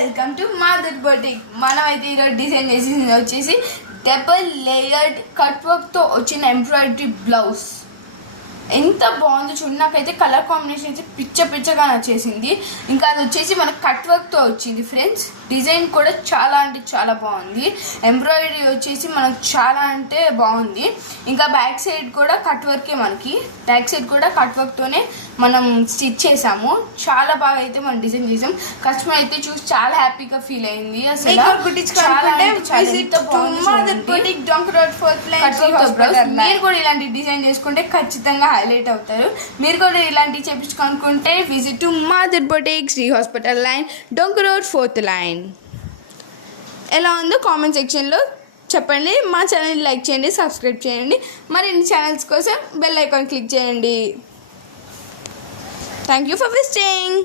Welcome to mother boutique. మనమైతే ఈరోజు design చేసింది వచ్చేసి డబుల్ లేయర్డ్ కట్ వర్క్తో వచ్చిన ఎంబ్రాయిడరీ బ్లౌజ్. ఎంత బాగుందో చూడండి. నాకైతే కలర్ కాంబినేషన్ అయితే పిచ్చగా నచ్చేసింది. ఇంకా అది వచ్చేసి మనకు కట్ వర్క్తో వచ్చింది ఫ్రెండ్స్. డిజైన్ కూడా చాలా అంటే చాలా బాగుంది. ఎంబ్రాయిడరీ వచ్చేసి మనకు చాలా అంటే బాగుంది. ఇంకా బ్యాక్ సైడ్ కూడా కట్ వర్కే, మనకి బ్యాక్ సైడ్ కూడా కట్ వర్క్తోనే మనం స్టిచ్ చేసాము. చాలా బాగా అయితే మనం డిజైన్ చేసాం. కస్టమర్ అయితే చూసి చాలా హ్యాపీగా ఫీల్ అయింది. అసలు మీరు కూడా ఇలాంటి డిజైన్ చేసుకుంటే ఖచ్చితంగా హైలైట్ అవుతారు. మీరు కూడా ఇలాంటివి చేయించుకోనుకుంటే visit to mother boutique, Shri hospital line, Donka road 4th line. ఎలా ఉందో కామెంట్ సెక్షన్లో చెప్పండి. మా ఛానల్ లైక్ చేయండి, సబ్స్క్రైబ్ చేయండి. మరిన్ని ఛానల్స్ కోసం బెల్ ఐకాన్ క్లిక్ చేయండి. Thank you for visiting.